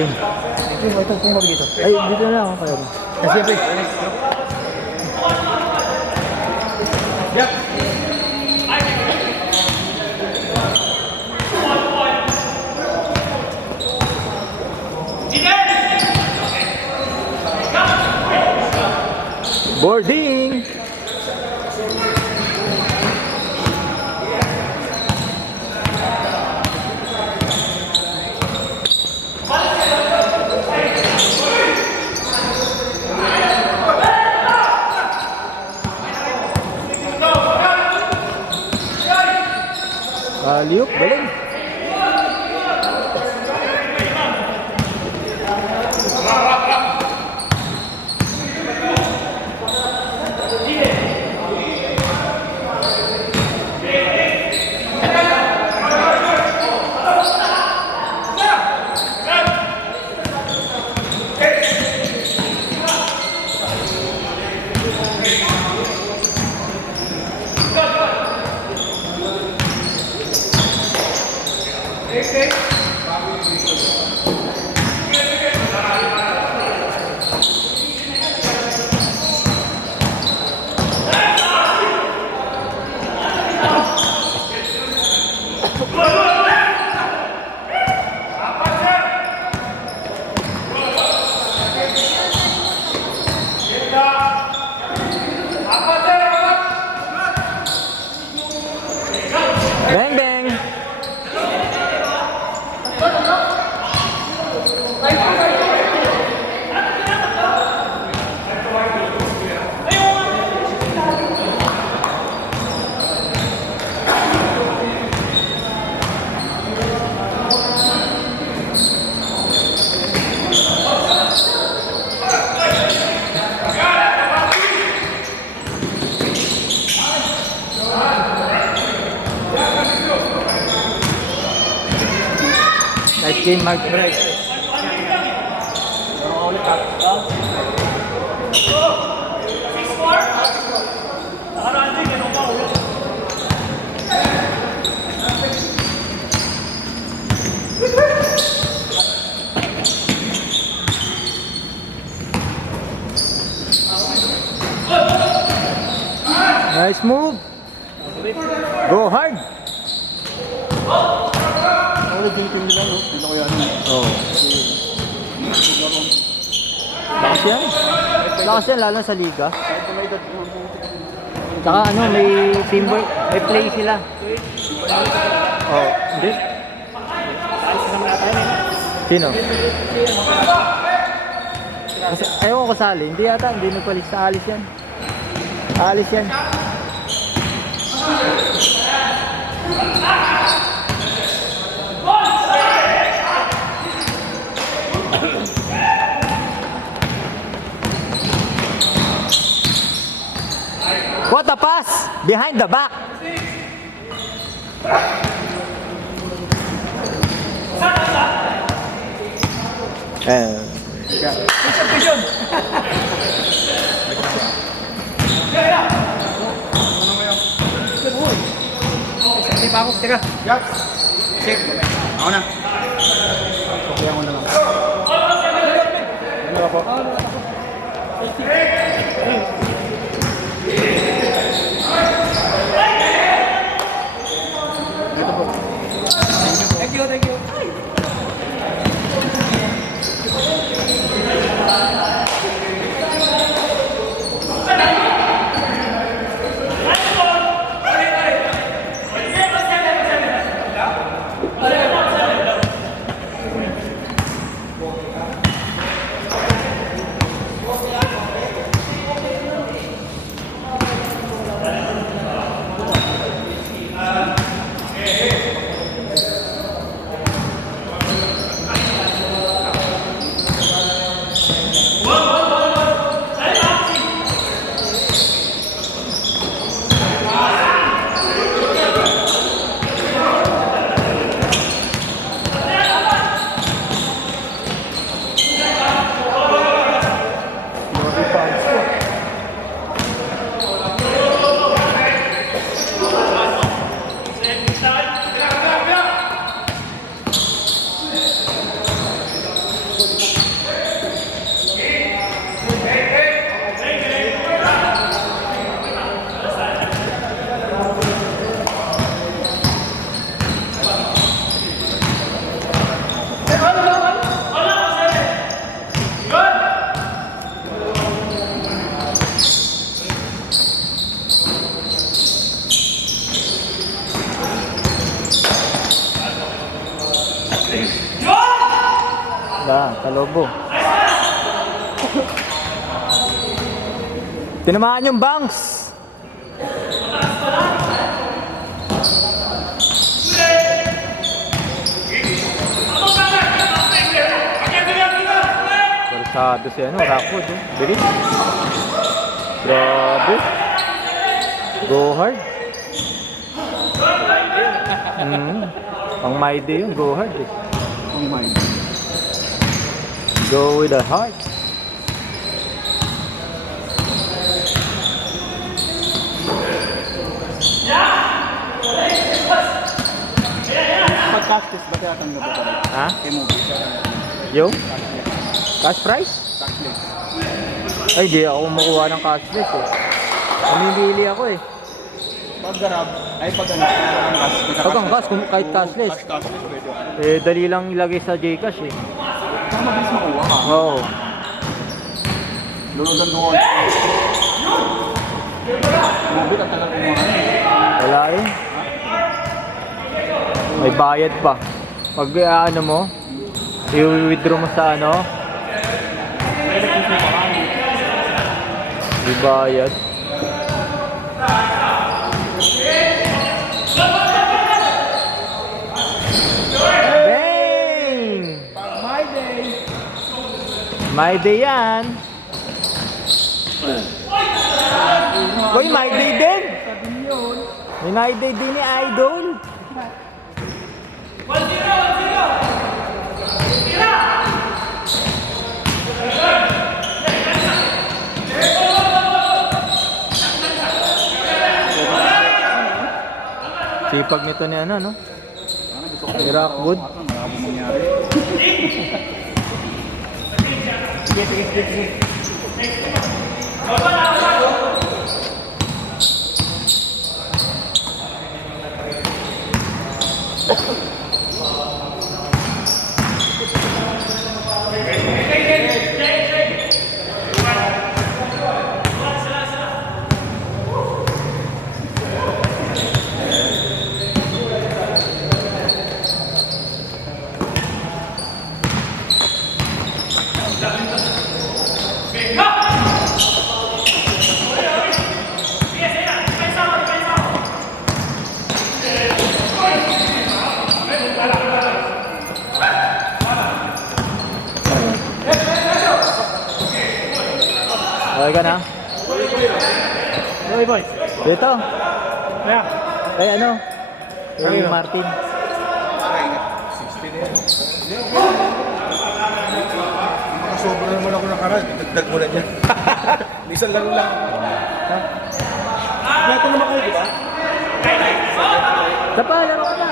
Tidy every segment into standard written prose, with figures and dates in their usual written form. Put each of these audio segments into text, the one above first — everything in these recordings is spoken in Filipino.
game. Ito, tingnan dito. Ay, dito na lang ako kayo. Kasi siyempre. Boarding! Liuk, galing. Bang bang. Nice game, Mark. Nice move. Go hard. Dito nila, no? Dito ko yan. Oh. Lakas yan. Lakas yan lalo sa liga. Saka ano, may teamwork, may play sila. Oh, hindi. Sino? Kasi ayaw ko sali. Hindi yata, hindi nagpalista. Alis yan. Alis yan. What a pass! Behind the back! Vision! Hindi pa ako, teka. Yes! Check. Ako na. Okay, ako na lang. Ano po? Thank you, thank you. Start. Sa lobo. Tinamaan yung banks. Korsado si ano, Rockwood. Bilis. Grabe. Go hard. Pang my day yun, go hard eh. Oh my. Go with the heart. Pag-cashless ba tinatanggap ko pa rin? Ha? Kay Movie. Yung? Cash price? Cashless. Ay, di ako makuha ng cashless eh. Mamimili ako eh. Pag Grab, ay pag ano, cash. Pag ang cash, kahit cashless. Cashless pwede. Eh, dali lang ilagay sa Gcash eh. Saan mabilis makuha ka? Oo. Luludan doon. Movie, ang tagal kumuha. Wala eh. May bayad pa. Pag ano mo, i-withdraw mo sa ano, may bayad. Dang! My day! My day yan. Uy, my day din. May my day din ni Idol. Sipag nito ni ano, no? Ni Rockwood. Marami mangyari. Okay ka na? Boy, boy. Dito. Kaya? Ay ano? Kay Kanino? Martin. Makasobra naman ako ng karas. Dagdag mo na dyan. Isang laro lang. Nato naman kayo, di ba? Sa pa, laro ka na.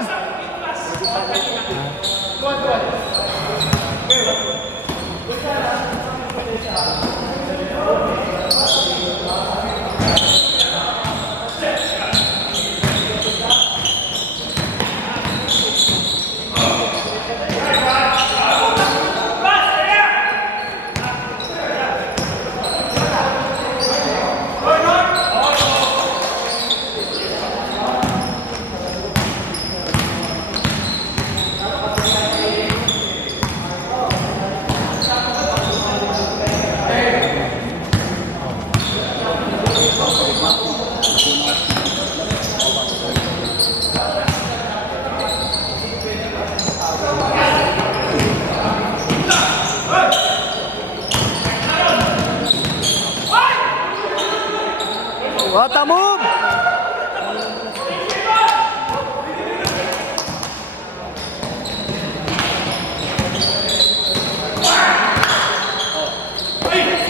What a move!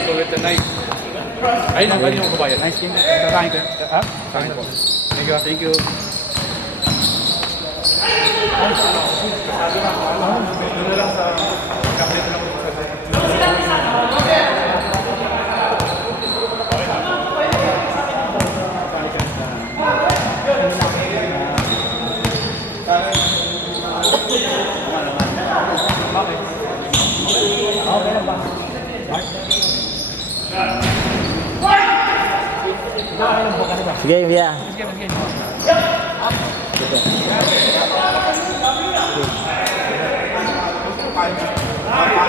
With the knife. Ayun ang kanina mo kabayan. Nice game. Kakain ko. Ha? Kakain ko. Thank you. Thank you. Sige, yeah. Kaya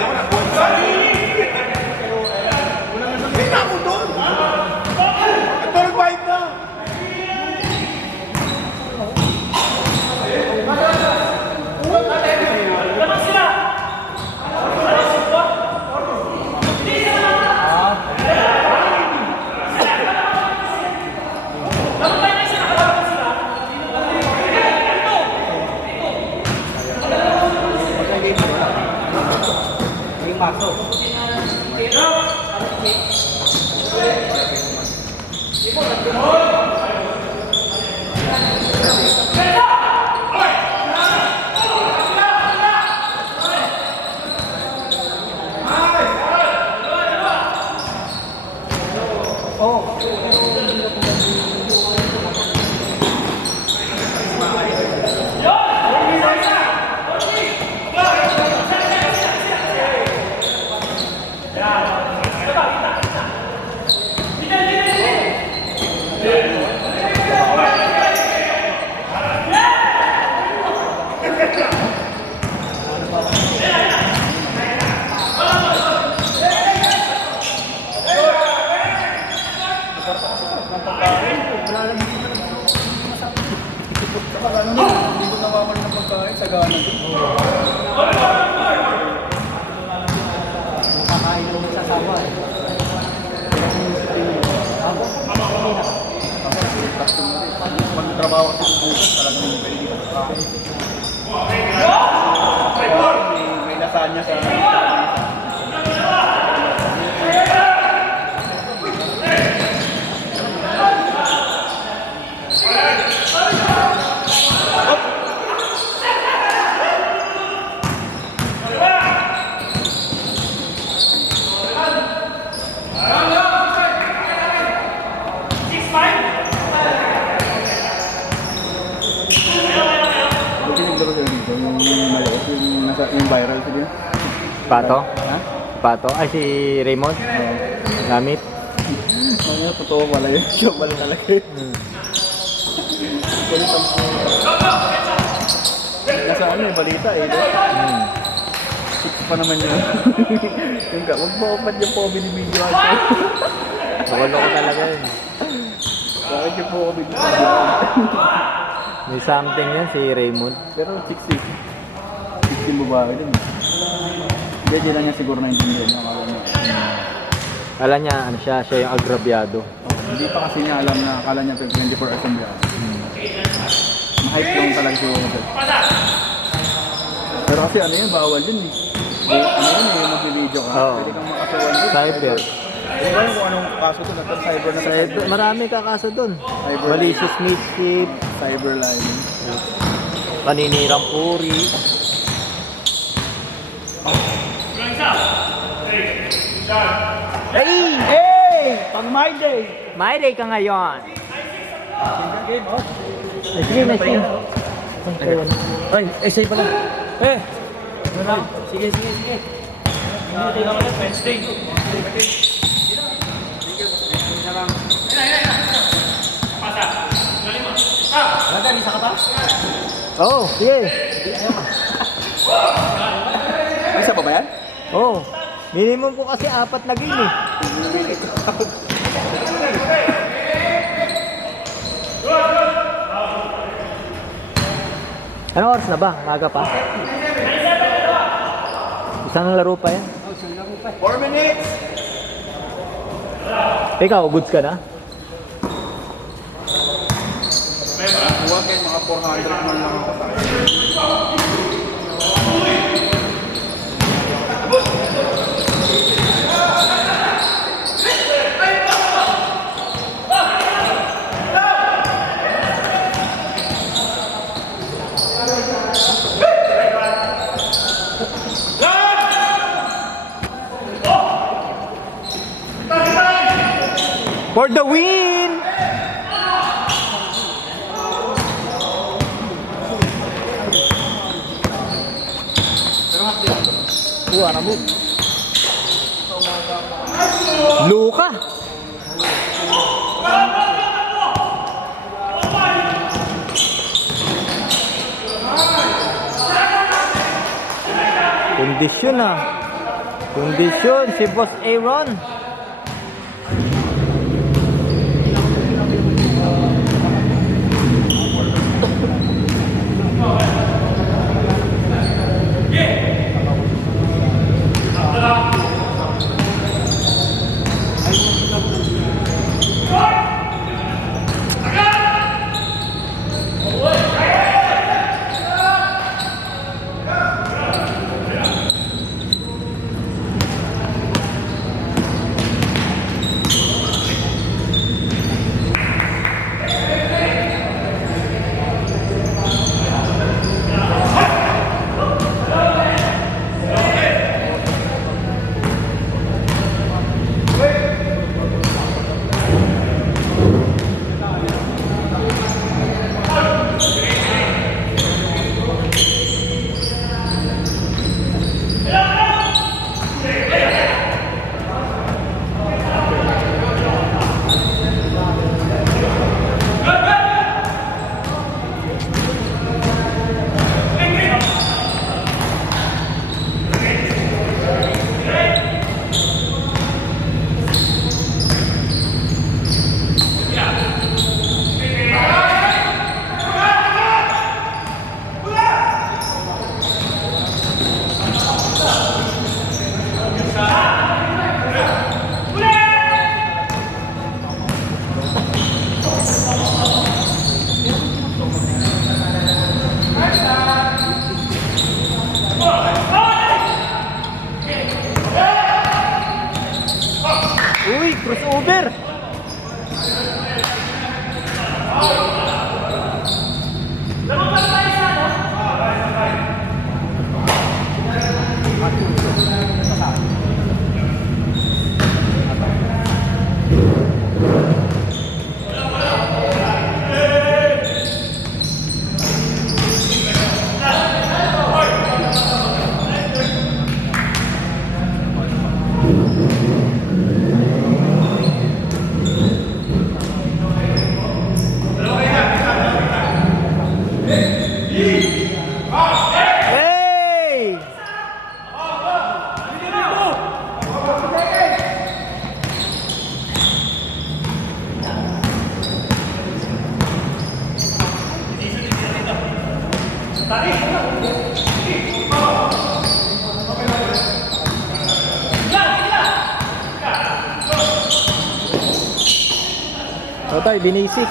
mo na. Hindi ko nawawala ng pagkain sa gana din. Makakain ko sa sawa. Pag trabaho ako sa bukas, talagang hindi ka may lasagna sa yung viral sige. Pato? Ha? Pato? Ay, si Raymond? Gamit? Ano, totoo pala yun. Siya pala talaga yun. Nasa ano yung balita eh. Six pa naman yun. Yung ka, wag mo upat yung po binibidyo ako. Nakuloko talaga yun. Bakit yung po binibidyo? May something yan si Raymond. Pero six yung babae din. Hindi lang niya siguro naintindihan niya. Kala niya, ano siya yung agrabyado. Hindi pa kasi niya alam na akala niya 24 hours ang biya. Ma-hype yung talaga siguro. Pero kasi ano yun, bawal din eh. Ano yun eh, mag-video ka. Oo. Pwede kang makasuhan din. Cyber. Hindi ba kung anong kaso doon? At cyber na Cyber. Marami kakaso dun. Cyber. Malicious mischief, Cyber libel. paninirang puri. Hey! Hey! Pag my day! My day ka ngayon. Sige, nice game. Ay, essay pala. Eh! Sige. Oh, sige. Isa pa ba yan? Oh, minimum po kasi 4 na game eh. Anong oras na ba? Maga pa? Isang laro pa yan. 4 minutes! Ikaw, goods ka na? Buwan kayo mga 400 man lang ako. For the win! Ano mo? Luka! Kondisyon ah. Kondisyon si Boss Aaron. Crossover! Hey! Otoy, binisi.